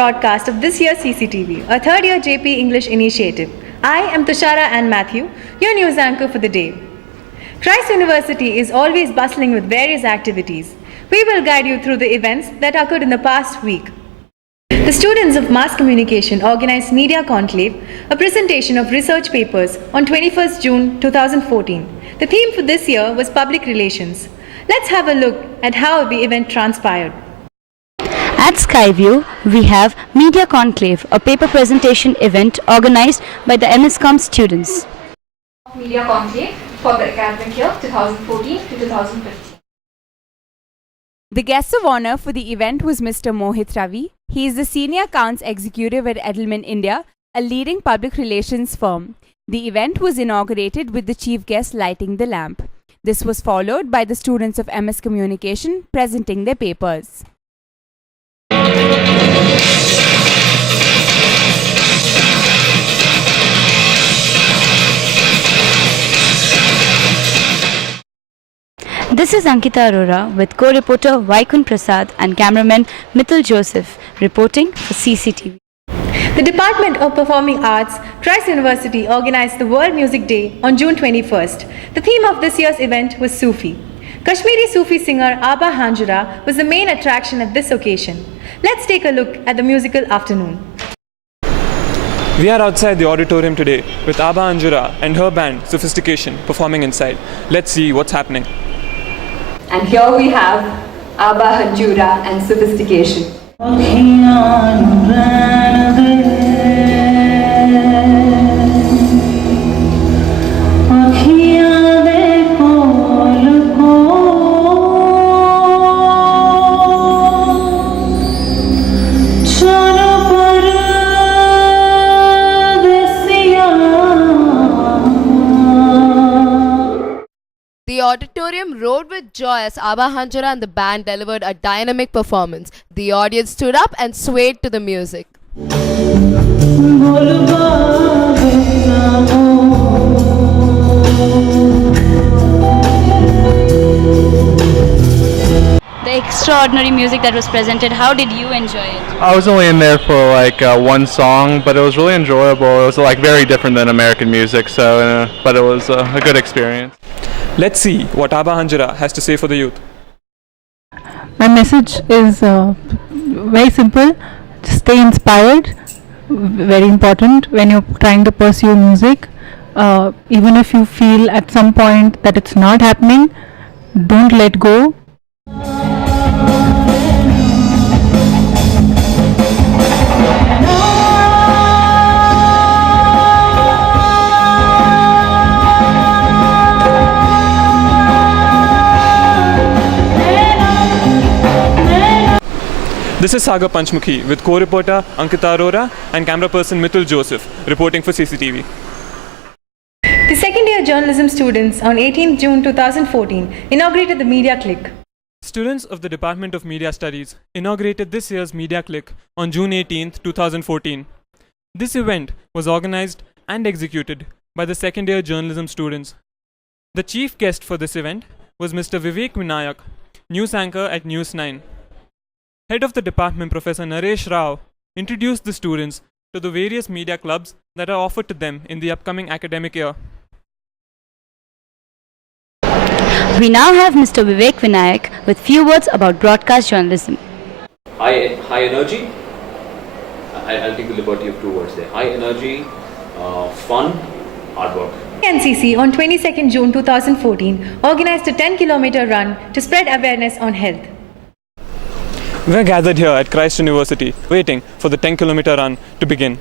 broadcast of this year's CCTV, a third year JP English initiative. I am Tushara Ann Matthew, your news anchor for the day. Christ University is always bustling with various activities. We will guide you through the events that occurred in the past week. The students of Mass Communication organized Media Conclave, a presentation of research papers on 21st June 2014. The theme for this year was Public Relations. Let's have a look at how the event transpired. At Skyview, we have Media Conclave, a paper presentation event organized by the MSCOM students. Media Conclave for the academic year 2014 to 2015. The guest of honor for the event was Mr. Mohit Ravi. He is the Senior Accounts Executive at Edelman India, a leading public relations firm. The event was inaugurated with the chief guest lighting the lamp. This was followed by the students of MS Communication presenting their papers. This is Ankita Arora with co-reporter Vaikun Prasad and cameraman Mithul Joseph reporting for CCTV. The Department of Performing Arts, Christ University organized the World Music Day on June 21st. The theme of this year's event was Sufi. Kashmiri Sufi singer Aba Hanjura was the main attraction at this occasion. Let's take a look at the musical afternoon. We are outside the auditorium today with Aba Hanjura and her band Sophistication performing inside. Let's see what's happening. And here we have Aba Hanjura and Sophistication. The auditorium roared with joy as Aba Hanjura and the band delivered a dynamic performance. The audience stood up and swayed to the music. The extraordinary music that was presented, how did you enjoy it? I was only in there for like one song, but it was really enjoyable. It was like very different than American music, so but it was a good experience. Let's see what Aba Hanjura has to say for the youth. My message is very simple. Stay inspired. Very important when you're trying to pursue music. Even if you feel at some point that it's not happening, don't let go. This is Sagar Panchmukhi with co-reporter Ankita Arora and camera person Mithul Joseph reporting for CCTV. The second year journalism students on 18th June 2014 inaugurated the Media Click. Students of the Department of Media Studies inaugurated this year's Media Click on June 18th, 2014. This event was organized and executed by the second year journalism students. The chief guest for this event was Mr. Vivek Vinayak, news anchor at News 9. Head of the department, Professor Naresh Rao, introduced the students to the various media clubs that are offered to them in the upcoming academic year. We now have Mr. Vivek Vinayak with few words about broadcast journalism. High energy. I'll take the liberty of two words there. High energy, fun, hard work. NCC on 22nd June 2014 organized a 10-kilometer run to spread awareness on health. We're gathered here at Christ University, waiting for the 10-kilometer run to begin.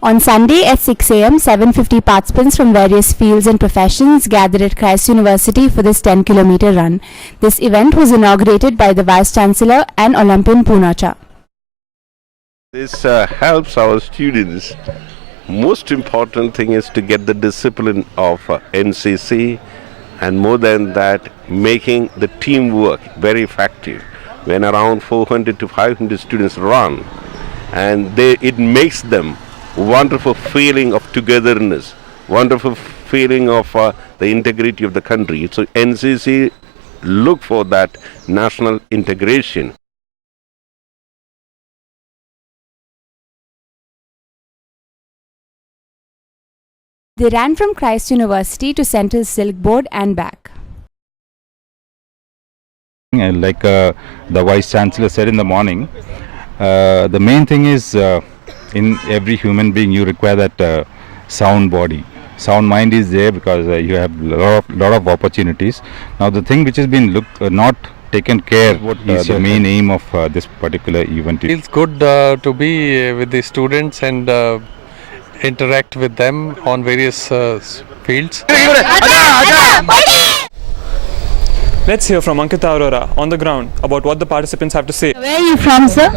On Sunday at 6 a.m., 750 participants from various fields and professions gathered at Christ University for this 10-kilometer run. This event was inaugurated by the Vice Chancellor and Olympian Poonacha. This helps our students. Most important thing is to get the discipline of NCC, and more than that, making the teamwork very effective. When around 400 to 500 students run, and it makes them wonderful feeling of togetherness, wonderful feeling of the integrity of the country. So NCC look for that national integration. They ran from Christ University to Central Silk Board and back. Like the Vice Chancellor said in the morning, the main thing is in every human being you require that sound body. Sound mind is there because you have lot of opportunities. Now the thing which has been not taken care is the main aim of this particular event. It feels good to be with the students and interact with them on various fields. Let's hear from Ankita Arora on the ground about what the participants have to say. Where are you from, sir?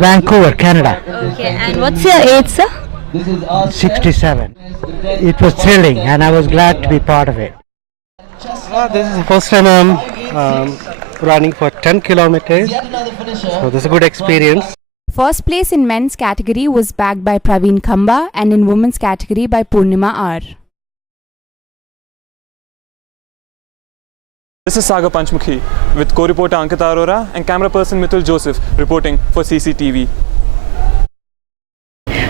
Vancouver, Canada. Okay, and what's your age, sir? 67. It was thrilling and I was glad to be part of it. This is the first time I'm running for 10 kilometers. So this is a good experience. First place in men's category was bagged by Praveen Khamba and in women's category by Purnima R. This is Saga Panchmukhi with co-reporter Ankita Arora and camera person Mithul Joseph reporting for CCTV.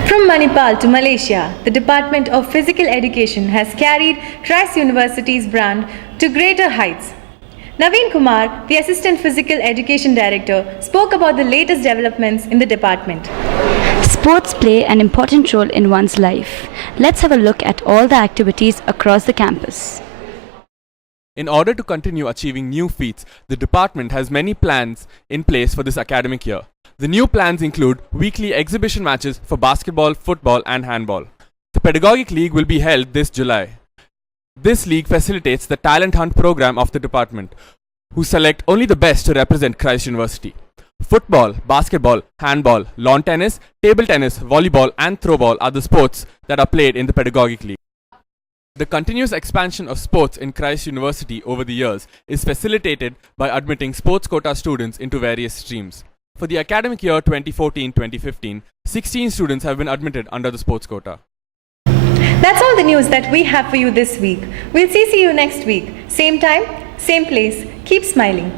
From Manipal to Malaysia, the Department of Physical Education has carried Christ University's brand to greater heights. Naveen Kumar, the Assistant Physical Education Director, spoke about the latest developments in the department. Sports play an important role in one's life. Let's have a look at all the activities across the campus. In order to continue achieving new feats, the department has many plans in place for this academic year. The new plans include weekly exhibition matches for basketball, football and handball. The Pedagogic League will be held this July. This league facilitates the talent hunt program of the department, who select only the best to represent Christ University. Football, basketball, handball, lawn tennis, table tennis, volleyball and throwball are the sports that are played in the Pedagogic League. The continuous expansion of sports in Christ University over the years is facilitated by admitting sports quota students into various streams. For the academic year 2014-2015, 16 students have been admitted under the sports quota. That's all the news that we have for you this week. We'll see you next week. Same time, same place. Keep smiling.